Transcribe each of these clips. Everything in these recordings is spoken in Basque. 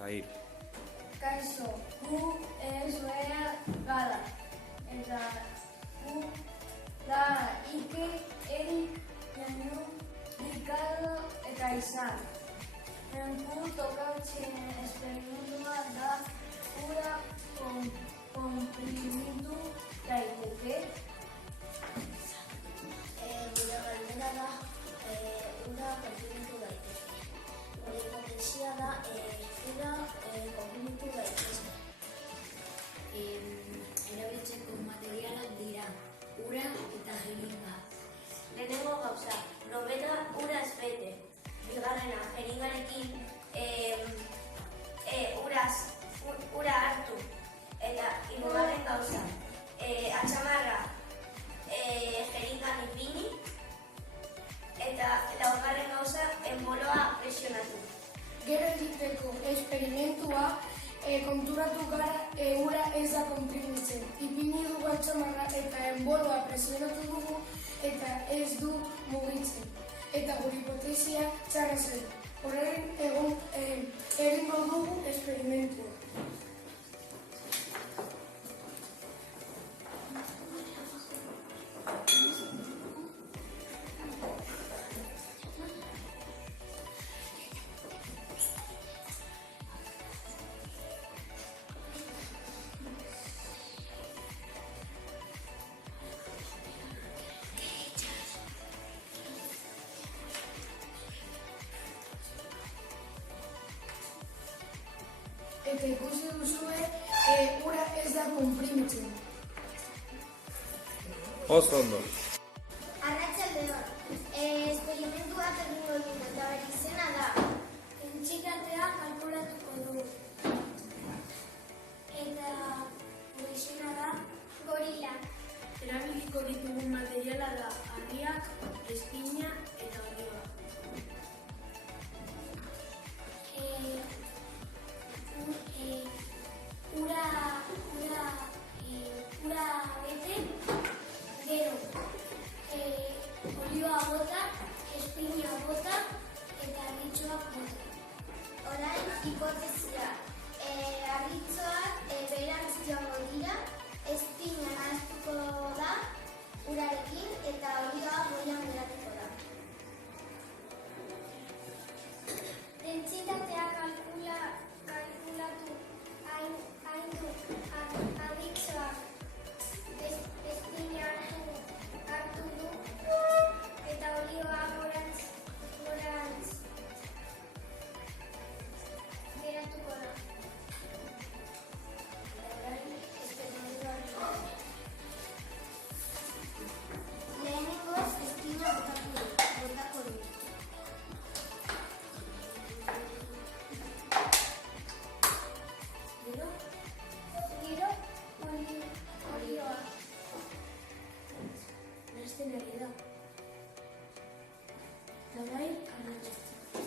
Kaixo, gu Joera gara, eta gu da Ike, Erik, Janu, Ricardo eta Izan. Gu tokatzen esperimentua da ura konprimitu daiteke. Gure galdera da ura konprimitu daiteke. Gure hipotesia da ura konprimitu daiteke. Erabiltzeko materialak dira ura eta jeringa. Lehenengo gauza, probeta ura ez bete. Bigarrena, jeringarekin ura hartu. Eta hirugarren gauza, atzamarra jeringan ipini. Eta laugarren gauza, enboloa presionatu. Gero egiteko esperimentua konturatu gara ura ez da konprimitzen. Ipini dugu atzamarra eta enboloa presionatu dugu eta ez du mugitzen. Eta gure hipotesia txarra zen. Orain egingo dugu esperimentua. Eta ikusi duzue ura ez da konprimitzen. Oso ondo. Arratsaldeon, esperimentua egingo dugu eta bere izena da dentsitatea kalkulatuko dugu. Eta gure izena da gorila. Erabiliko ditugun materiala da harriak, espina eta olioa. Ura bete, gero olioa bota, espina bota eta harritxoak bota. Orain hipotesia. Harritxoak beherantz joango dira, espina nahaztuko da urarekin eta olioa goian geratuko da. Dentsitatea kalkulatu hain du harritxoak espina hartu du eta olioa gorantz geratuko da. Lehenengoz espina botako du. Gero olioa. Nahasten ari da. Eta orain arratsaldean.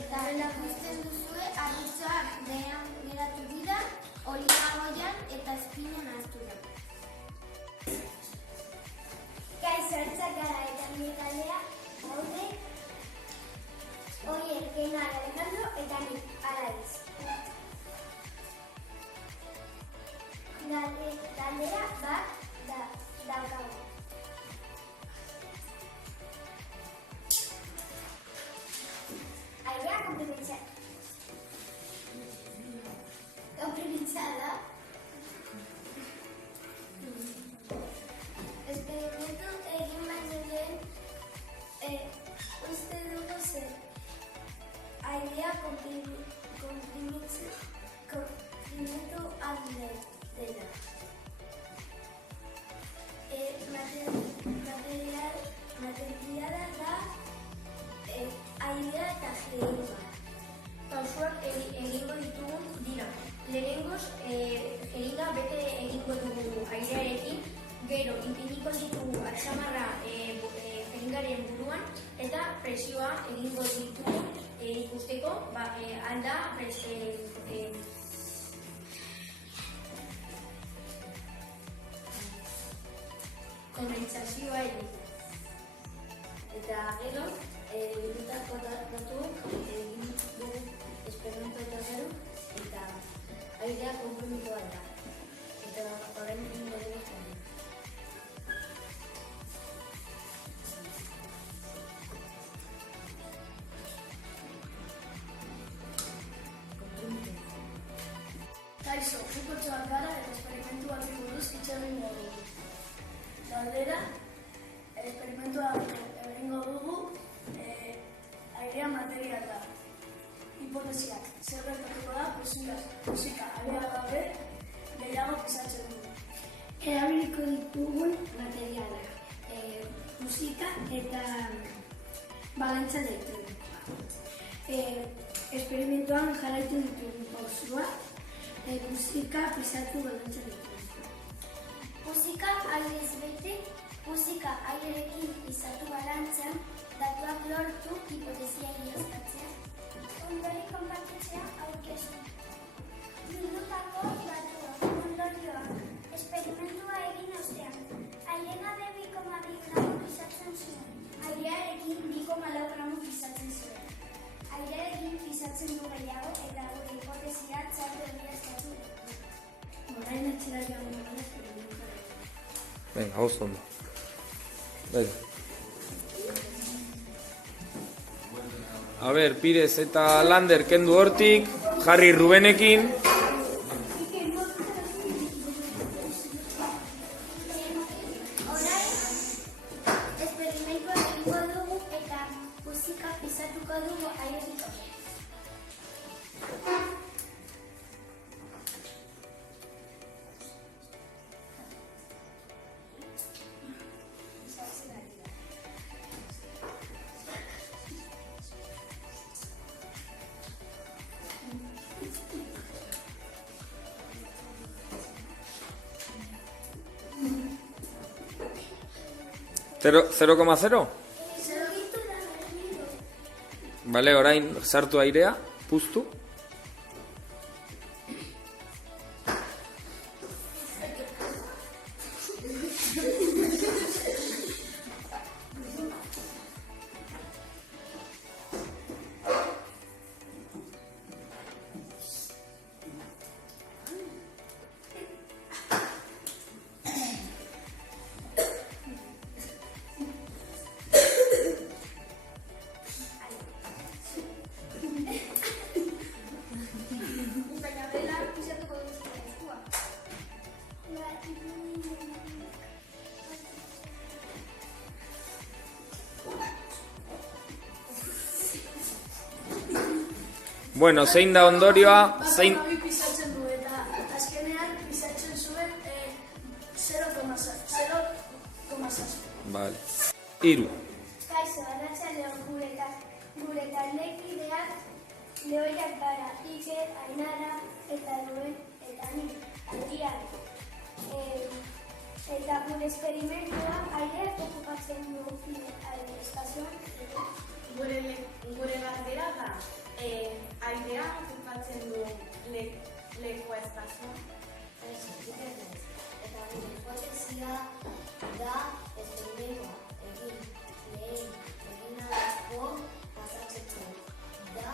Eta ikusten duzue harritxoak behean geratu dira, olioa goian eta espina nahaztu da. Kaixo, hartzak gara eta nire taldea gaude Oier, Kenar, Alejandro eta nik, Araiz. Galdera bat daukagu. Airea konprimitzada. Esperimentu egin baino lehen uste dugu zen airea konprimitu alde dela. Materiala da airea eta jeringa. Pausuak egingo ditugun dira. Lehenengoz, jeringa bete egingo dugu airearekin, gero ipiniko ditugu atzamarra jeringaren buruan, eta presioa egingo ditugu ikusteko, alda kondensazioa egin. Eta Eta gero, bildutako datuak egin dugu esperimentu eta gero, eta airea konprimitu bat da. Eta orain egin dugu zen. Kaixo, gukotxo bat gara eta esperimentu bati buruz hitz egingo dugu. Galdera, esperimentua egingo dugu airea material da. Hipotesiak, zer gertatuko da musika airea gabe gehiago pisatzen dugu. Erabiliko ditugun materialak, musika eta balantza elektronikoa. Esperimentuan jarraitu ditugun pausua, musika pisatu balantza elektronikoa. Musika airez bete, musika airerekin pisatu balantzan, datuak lortu hipotesia egiaztatzea. Ondori konpartitzea aurkeztu. Bildutako datuak, ondorioak, esperimentua egin ostean. Airena de 2,2 gramo pisatzen zuen. Airearekin 2,4 gramo pisatzen zuen. Airearekin pisatzen du gehiago eta gure hipotesia txarto egiaztatu. Orain atxera joan gara esperimentua. Venga, oso ondo. Venga. A ber, Pires eta Lander kendu hortik, jarri Rubenekin. Orain, esperimentua egingo dugu eta musika pisatuko dugu airetik. Zero, 0,0? Bale, orain sartu airea, puztu. Bueno, zein da ondorioa, zein... Bat pisatzen du eta azkenean pisatzen zuen 0,6. Vale. 3. Kaixo, arratsaldeon gure taldekideak Lehoiak gara, Iker, Ainara eta Ruen eta ni, Adrian. Eta gure esperimentua aireak okupatzen du espazioan. Gure galdera da, airea okupatzen du leku espazioan. Eta gure hipotesia da esperimentua eginalako pasatzeko da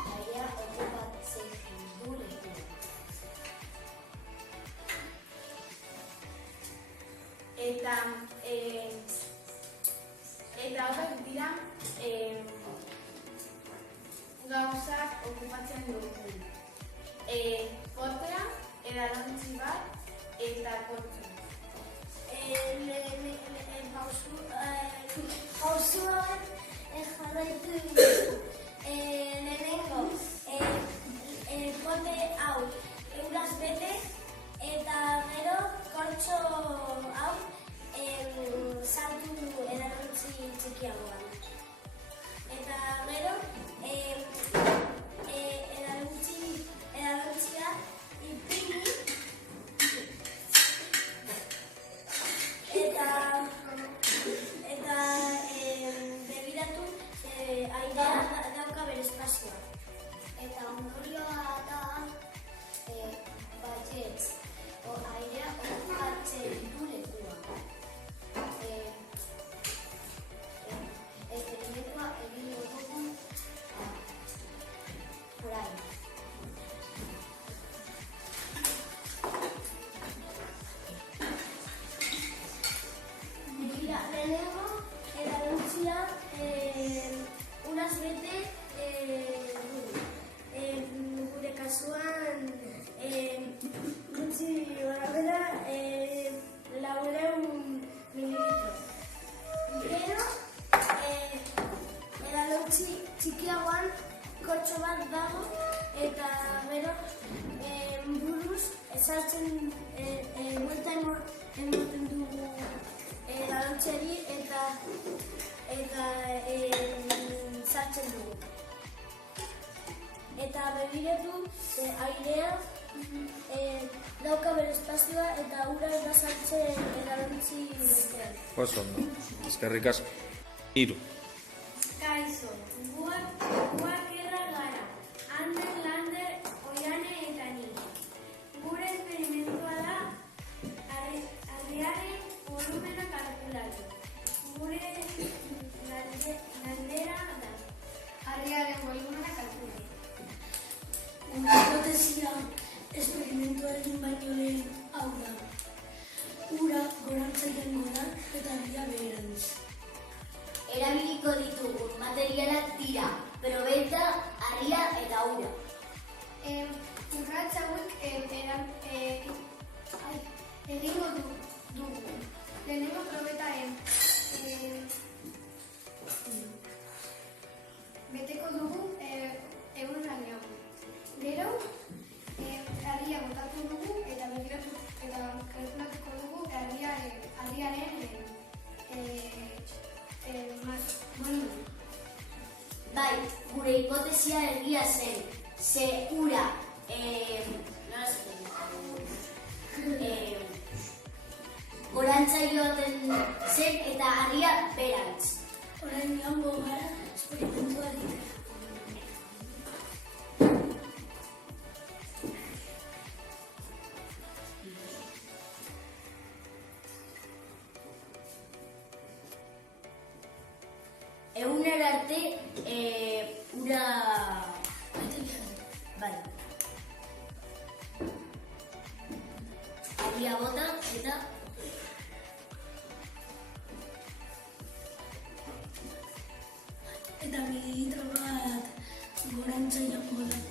airea okupatzen du lekua. Eta hauek dira gauzak okupatzen dugu. Potea, edalontzi bat eta kortxo. Pausuak jarraitu dugu. Lehenengo, pote hau euraz bete eta gero kortxo hau sartu edalontzi txikiagoan. Eta gero, edalontzia ipini eta begiratu airea dauka bere espazioa. Eta ondorioa da baietz, airea okupatzen du lekua. sartzen buelta ematen dugu galantziari eta sartzen dugu. Eta begiratu airea dauka bere espazioa eta ura da sartzen galantzi bestean. Oso ondo, eskerrik asko. 3. Kaixo, guak erra gara. Ander, Lander, Oiane eta ni. Gure esperimentua da ardiaren volumena kalkulatu. Gure galdera da. Ardiaren volumena kalkulatu. Hipotesia esperimentuarekin baino lehen hau da. Ura gorantza joango da eta argia beherantz. Erabiliko ditugun materialak dira, probeta, harria eta ura. Urratz hauek egingo dugu. Lehenengo probeta beteko dugu egun harria. Gero, harria botatu dugu eta begiratu eta kalkulatuko dugu harriaren Bai, gure hipotesia egia zen. Ze ura, gorantza joaten zen eta harria berantz. Orain joango gara esperimentuari. Egunera arte, ura... Bai. Harria bota eta... Eta mililitro bat gorantza joango da.